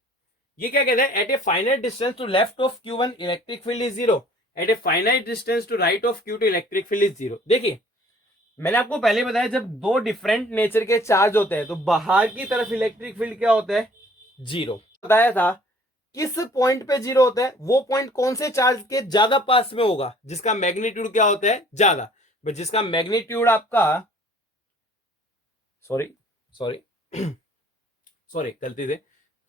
ये क्या कहते हैं, at a finite distance to left of Q1 electric field is 0, at a finite distance to right of Q2 electric field is 0। देखिए, मैंने आपको पहले बताया जब 2 डिफरेंट नेचर के चार्ज होते हैं तो बाहर की तरफ इलेक्ट्रिक फील्ड क्या होता है, 0। बताया था किस पॉइंट पे 0 होता है, वो पॉइंट कौन से चार्ज के ज्यादा पास में होगा, जिसका मैग्नीट्यूड क्या होता है, ज्यादा। जिसका मैग्नीट्यूड आपका, सॉरी सॉरी सॉरी गलती से,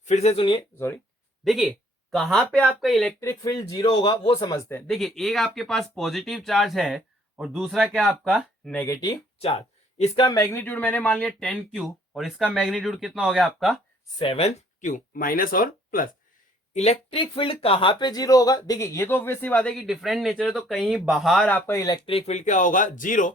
फिर से सुनिए, सॉरी। देखिए, कहां पे आपका इलेक्ट्रिक फील्ड 0 होगा वो समझते हैं। देखिए, एक आपके पास पॉजिटिव चार्ज है और दूसरा क्या आपका नेगेटिव चार्ज। इसका मैग्नीट्यूड मैंने मान लिया 10Q और इसका मैग्नीट्यूड कितना हो गया आपका 7Q, माइनस और प्लस। इलेक्ट्रिक फील्ड कहां पे 0 होगा, देखिए ये तो ऑब्वियसली बात है कि डिफरेंट नेचर है, तो कहीं बाहर आपका इलेक्ट्रिक फील्ड क्या होगा, 0,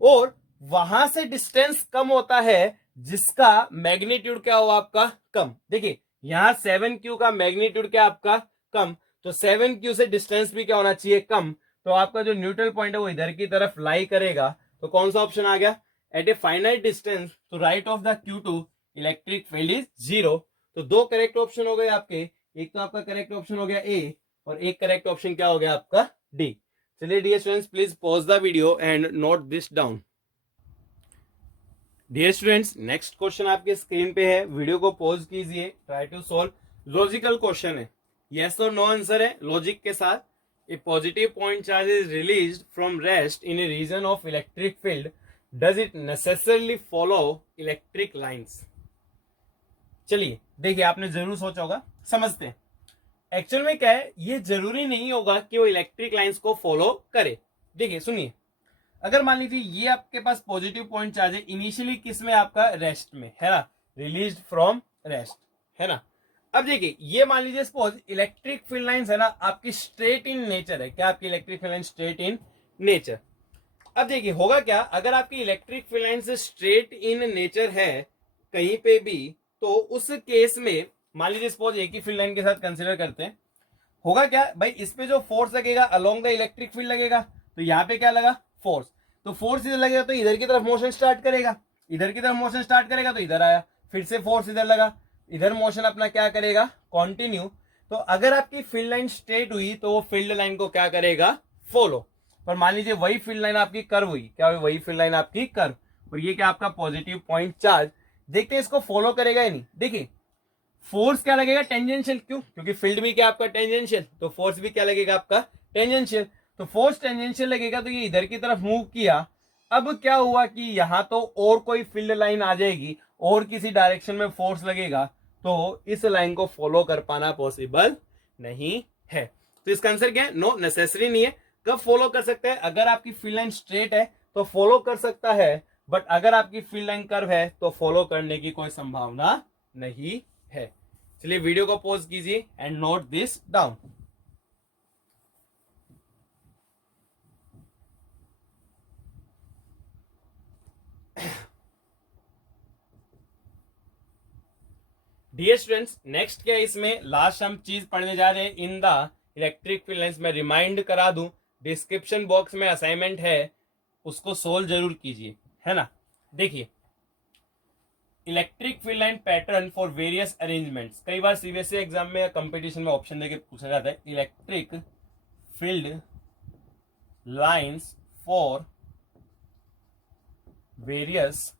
और वहां से डिस्टेंस कम होता है जिसका मैग्नीट्यूड क्या होगा आपका कम। देखिए यहां 7Q का मैग्नीट्यूड क्या आपका कम, तो 7Q से डिस्टेंस भी क्या होना चाहिए, कम। तो आपका जो न्यूट्रल पॉइंट है वो इधर की तरफ लाई करेगा। तो कौन सा ऑप्शन आ गया, at a finite distance to right of the Q2 electric field is 0। तो 2 करेक्ट ऑप्शन हो गए आपके, एक तो आपका करेक्ट ऑप्शन हो गया ए और एक करेक्ट ऑप्शन क्या हो गया आपका डी। चलिए dear students, please pause the video and note this down. Dear students, next question आपके स्क्रीन पे है, वीडियो को पॉज कीजिए, try to solve. Logical question है, यस और नो आंसर है लॉजिक के साथ। A positive point charge is released from rest in a region of electric field, does it necessarily follow electric lines. चलिए देखिए, आपने जरूर सोचा होगा, समझते हैं। एक्चुअल में क्या है, ये जरूरी नहीं होगा कि वो इलेक्ट्रिक लाइंस को फॉलो करे। देखिए सुनिए, अगर मान लीजिए ये आपके पास पॉजिटिव पॉइंट चार्ज है, इनिशियली किस में आपका रेस्ट में, है ना, रिलीज्ड फ्रॉम रेस्ट, है ना। अब देखिए ये मान लीजिए सपोज इलेक्ट्रिक फील्ड लाइंस है ना आपकी स्ट्रेट इन नेचर है। क्या आपकी electric field line straight in nature? अब देखिए होगा क्या, अगर आपकी इलेक्ट्रिक फील्ड लाइन से स्ट्रेट इन नेचर है कहीं पे भी, तो उस केस में मान लीजिए सपोज एक ही फील्ड लाइन के साथ कंसिडर करते हैं, होगा क्या भाई, इस पे जो फोर्स लगेगा अलोंग द इलेक्ट्रिक फील्ड लगेगा, तो यहाँ पे क्या लगा फोर्स, तो फोर्स इधर लगेगा तो इधर की तरफ मोशन स्टार्ट करेगा, इधर की तरफ मोशन स्टार्ट करेगा तो इधर आया, फिर से फोर्स इधर लगा, इधर मोशन अपना क्या करेगा कंटिन्यू। तो अगर आपकी फील्ड लाइन स्ट्रेट हुई तो वो फील्ड लाइन को क्या करेगा फॉलो। पर मान लीजिए वही फील्ड लाइन आपकी कर्व हुई, क्या हुई, वही फील्ड लाइन आपकी कर्व, और ये क्या आपका पॉजिटिव पॉइंट चार्ज, देखते हैं इसको फॉलो करेगा या नहीं। देखिए फोर्स क्या लगेगा टेंजेंशियल, क्यों, क्योंकि फील्ड भी क्या आपका टेंजेंशियल, तो फोर्स भी क्या लगेगा आपका टेंजेंशियल, तो फोर्स टेंजेंशियल लगेगा तो ये इधर की तरफ मूव किया। अब क्या हुआ कि यहां तो और कोई फील्ड लाइन आ जाएगी और किसी डायरेक्शन में फोर्स लगेगा, तो इस लाइन को फॉलो कर पाना पॉसिबल नहीं है। तो इसका आंसर क्या है, नो, नेसेसरी नहीं है। कब फॉलो कर सकते हैं, अगर आपकी फील्ड लाइन स्ट्रेट है तो फॉलो कर सकता है, बट अगर आपकी फील्ड लाइन कर्व है तो फॉलो करने की कोई संभावना नहीं है। चलिए वीडियो को पॉज कीजिए and note this down. Dear students, next क्या इसमें लास्ट हम चीज पढ़ने जा रहे हैं in the electric field lines. में रिमाइंड करा दूं, डिस्क्रिप्शन बॉक्स में असाइनमेंट है, उसको सोल्व जरूर कीजिए, है ना। देखिए electric field line pattern for various arrangements, कई बार सीबीएसई एग्जाम में या कंपटीशन में ऑप्शन देके पूछा जाता है, electric field lines for various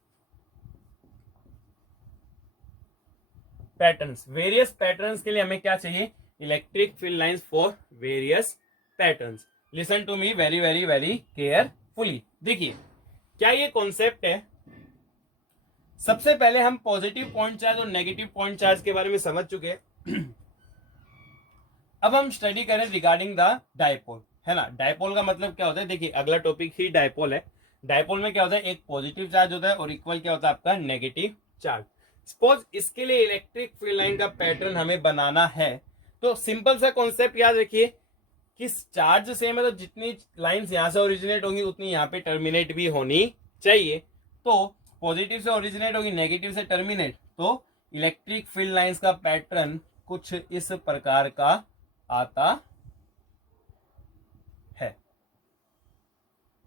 patterns. Various patterns के लिए हमें क्या चाहिए, electric field lines for various patterns. Listen to me very very very carefully. देखिए क्या ये कॉन्सेप्ट है, सबसे पहले हम पॉजिटिव पॉइंट चार्ज और नेगेटिव पॉइंट चार्ज के बारे में समझ चुके हैं। अब हम स्टडी करें रिगार्डिंग द डायपोल, है ना। डायपोल का मतलब क्या होता है, देखिए अगला टॉपिक ही डायपोल है। डायपोल में क्या होता है, एक पॉजिटिव चार्ज होता है और इक्वल क्या होता है आपका नेगेटिव चार्ज। सपोज इसके लिए इलेक्ट्रिक फील्ड लाइन का पैटर्न हमें बनाना है, तो सिंपल सा कॉन्सेप्ट याद रखिए कि चार्ज सेम है तो जितनी लाइंस यहां से ओरिजिनेट होंगी उतनी यहां पे टर्मिनेट भी होनी चाहिए। तो पॉजिटिव से ओरिजिनेट होगी, नेगेटिव से टर्मिनेट, तो इलेक्ट्रिक फील्ड लाइंस का पैटर्न कुछ इस प्रकार का आता है।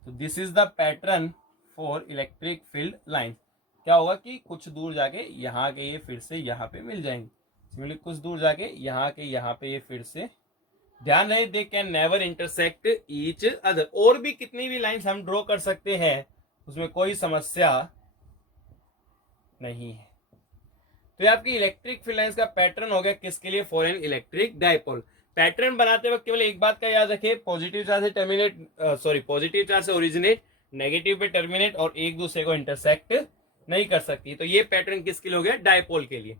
तो this is the pattern for electric field lines. क्या होगा कि कुछ दूर जाके यहाँ के ये फिर से यहाँ पे मिल जाएंगे, कुछ दूर जाके यहाँ के यहाँ पे ये फिर से, ध्यान रहे they can never intersect each other. और भी कितनी भी लाइंस हम ड्रॉ कर सकते हैं, उसमें कोई समस्या नहीं है। तो ये आपकी इलेक्ट्रिक फील्ड लाइंस का पैटर्न हो गया, किसके लिए, for an electric dipole. Pattern बनाते वक्त केवल एक बात का याद रखिए, पॉजिटिव चार्ज से टर्मिनेट, पॉजिटिव चार्ज से ओरिजिनेट, नेगेटिव पे टर्मिनेट और एक दूसरे को इंटरसेक्ट नहीं कर सकती। तो ये पैटर्न किसके लिए हो गया, डायपोल के लिए।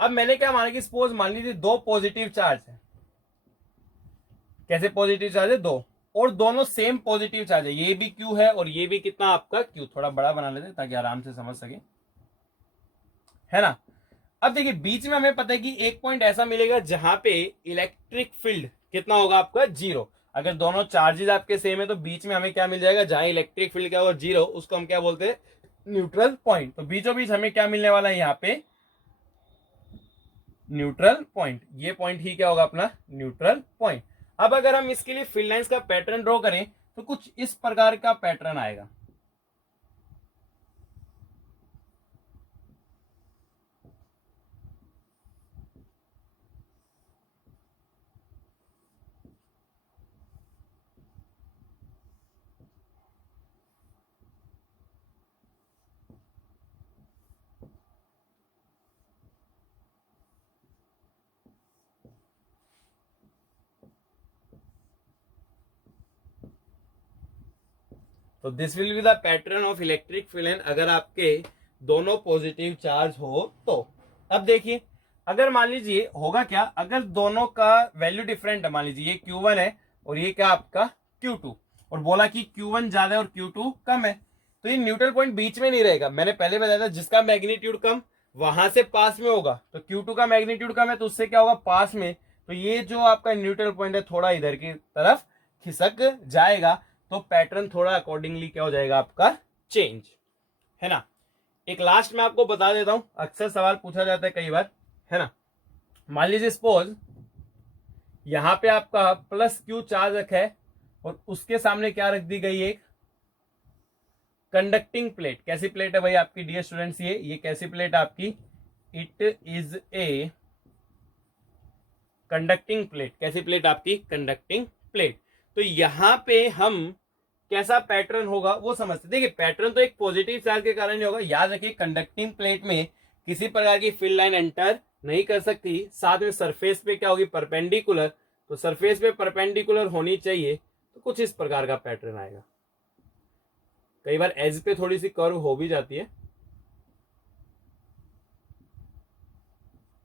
अब मैंने क्या माना कि सपोज मान लीजिए दो पॉजिटिव चार्ज है, कैसे पॉजिटिव चार्ज है दो, और दोनों सेम पॉजिटिव चार्ज है, ये भी क्यू है और ये भी कितना आपका क्यू, थोड़ा बड़ा बना लेते ताकि आराम से समझ सके, है ना। अब देखिए बीच में हमें पता है कि एक पॉइंट ऐसा मिलेगा जहां पे इलेक्ट्रिक फील्ड कितना होगा आपका जीरो। अगर दोनों चार्जेस आपके सेम है तो बीच में हमें क्या मिल जाएगा, जहां इलेक्ट्रिक फील्ड क्या होगा जीरो, उसको हम क्या बोलते हैं, न्यूट्रल पॉइंट। तो बीचों बीच हमें क्या मिलने वाला है यहाँ पे, न्यूट्रल पॉइंट। ये पॉइंट ही क्या होगा अपना न्यूट्रल पॉइंट। अब अगर हम इसके लिए फील्ड लाइंस का पैटर्न ड्रॉ करें तो कुछ इस प्रकार का पैटर्न आएगा। तो this will be the pattern of electric field line अगर आपके दोनों पॉजिटिव चार्ज हो तो। अब देखिए अगर मान लीजिए होगा क्या, अगर दोनों का वैल्यू डिफरेंट है, मान लीजिए ये Q1 है और ये क्या आपका Q2, और बोला कि Q1 ज्यादा है और Q2 कम है, तो ये न्यूट्रल पॉइंट बीच में नहीं रहेगा। मैंने पहले बताया था जिसका मैग्नीट्यूड कम वहां से पास में होगा तो Q2 का मैग्नीट्यूड कम है तो उससे क्या होगा पास में, तो ये जो आपका न्यूट्रल पॉइंट है थोड़ा इधर की तरफ खिसक जाएगा, तो पैटर्न थोड़ा अकॉर्डिंगली क्या हो जाएगा आपका चेंज, है ना। एक लास्ट में आपको बता देता हूं, अक्सर सवाल पूछा जाता है कई बार, है ना। मान लीजिए सपोज यहां पे आपका प्लस Q चार्ज रखा है और उसके सामने क्या रख दी गई, एक कंडक्टिंग प्लेट। कैसी प्लेट है भाई आपकी डियर स्टूडेंट्स, ये कैसी प्लेट है आपकी, it is a conducting plate. कैसी प्लेट आपकी, कंडक्टिंग प्लेट। तो यहां पे हम कैसा पैटर्न होगा वो समझते। देखिए पैटर्न तो एक पॉजिटिव चार्ज के कारण ही होगा। याद रखिए कंडक्टिंग प्लेट में किसी प्रकार की फील्ड लाइन एंटर नहीं कर सकती, साथ में सरफेस पे क्या होगी, परपेंडिकुलर। तो सरफेस पे परपेंडिकुलर होनी चाहिए, तो कुछ इस प्रकार का पैटर्न आएगा। कई बार एज पे थोड़ी सी कर्व हो भी जाती है,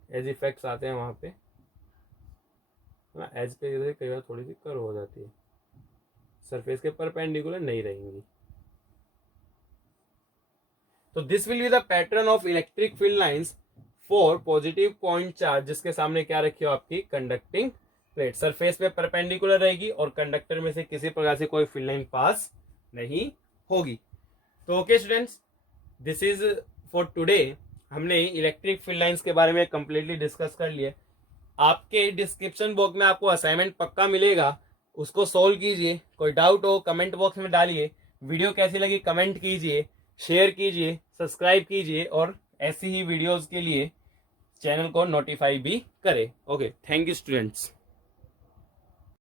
एज इफेक्ट्स आते हैं वहां पे ना, एज पे कई बार थोड़ी सी कर्व हो जाती है, सरफेस के परपेंडिकुलर नहीं रहेंगी। तो this will be the pattern of electric field lines for positive point charge, जिसके सामने क्या रखी हो आपकी कंडक्टिंग प्लेट। सरफेस पे परपेंडिकुलर रहेगी और कंडक्टर में से किसी प्रकार से कोई फील्ड लाइन पास नहीं होगी। तो okay students, this is for today. हमने इलेक्ट्रिक फील्ड लाइंस के बारे में कंप्लीटली डिस्कस कर लिया। आपके डिस्क्रिप्शन बॉक्स में आपको असाइनमेंट पक्का मिलेगा, उसको सोल्व कीजिए। कोई डाउट हो कमेंट बॉक्स में डालिए। वीडियो कैसी लगी कमेंट कीजिए, शेयर कीजिए, सब्सक्राइब कीजिए और ऐसी ही वीडियोस के लिए चैनल को नोटिफाई भी करें। Okay, thank you students.